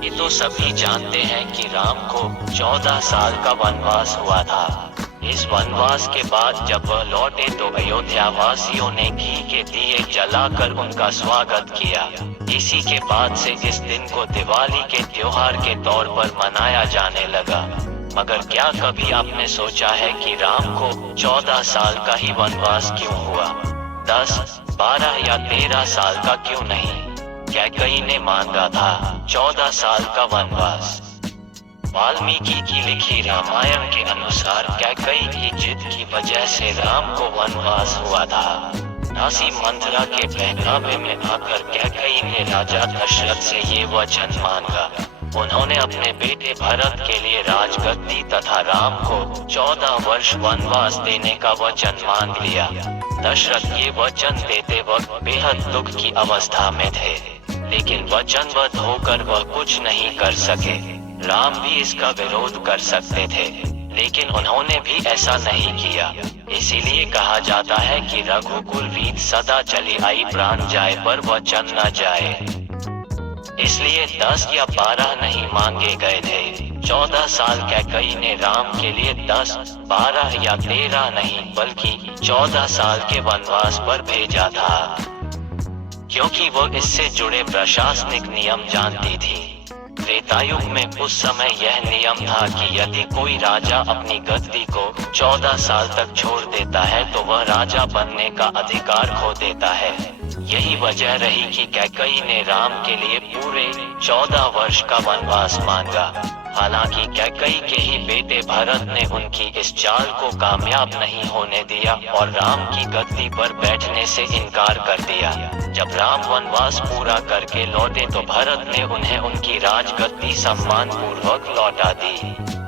ये तो सभी जानते हैं कि राम को 14 साल का वनवास हुआ था। इस वनवास के बाद जब वह लौटे तो अयोध्या वासियों ने घी के दिए जलाकर उनका स्वागत किया। इसी के बाद से इस दिन को दिवाली के त्योहार के तौर पर मनाया जाने लगा। मगर क्या कभी आपने सोचा है कि राम को 14 साल का ही वनवास क्यों हुआ? 10, 12 या 13 साल का क्यों नहीं? कैकई ने मांगा था 14 साल का वनवास। वाल्मीकि की लिखी रामायण के अनुसार कैकई की जिद की वजह से राम को वनवास हुआ था। दासी मंथरा के बहकावे में आकर कैकई ने राजा दशरथ से ये वचन मांगा। उन्होंने अपने बेटे भरत के लिए राजगद्दी तथा राम को 14 वर्ष वनवास देने का वचन मांग लिया। दशरथ ये वचन देते वक्त बेहद दुख की अवस्था में थे, लेकिन वचनबद्ध होकर वह कुछ नहीं कर सके। राम भी इसका विरोध कर सकते थे, लेकिन उन्होंने भी ऐसा नहीं किया। इसीलिए कहा जाता है कि रघुकुल रीत सदा चली आई, प्राण जाए पर वचन न जाए। इसलिए 10 या 12 नहीं मांगे गए थे। 14 साल कैकई ने राम के लिए 10, 12 या 13 नहीं बल्कि 14 साल के वनवास पर भेजा था, क्योंकि वो इससे जुड़े प्रशासनिक नियम जानती थी। त्रेतायुग में उस समय यह नियम था कि यदि कोई राजा अपनी गद्दी को 14 साल तक छोड़ देता है तो वह राजा बनने का अधिकार खो देता है। यही वजह रही कि कैकई ने राम के लिए पूरे 14 वर्ष का वनवास मांगा। हालांकि कैकई के ही बेटे भरत ने उनकी इस चाल को कामयाब नहीं होने दिया और राम की गद्दी पर बैठने से इनकार कर दिया। जब राम वनवास पूरा करके लौटे तो भरत ने उन्हें उनकी राजगद्दी सम्मान पूर्वक लौटा दी।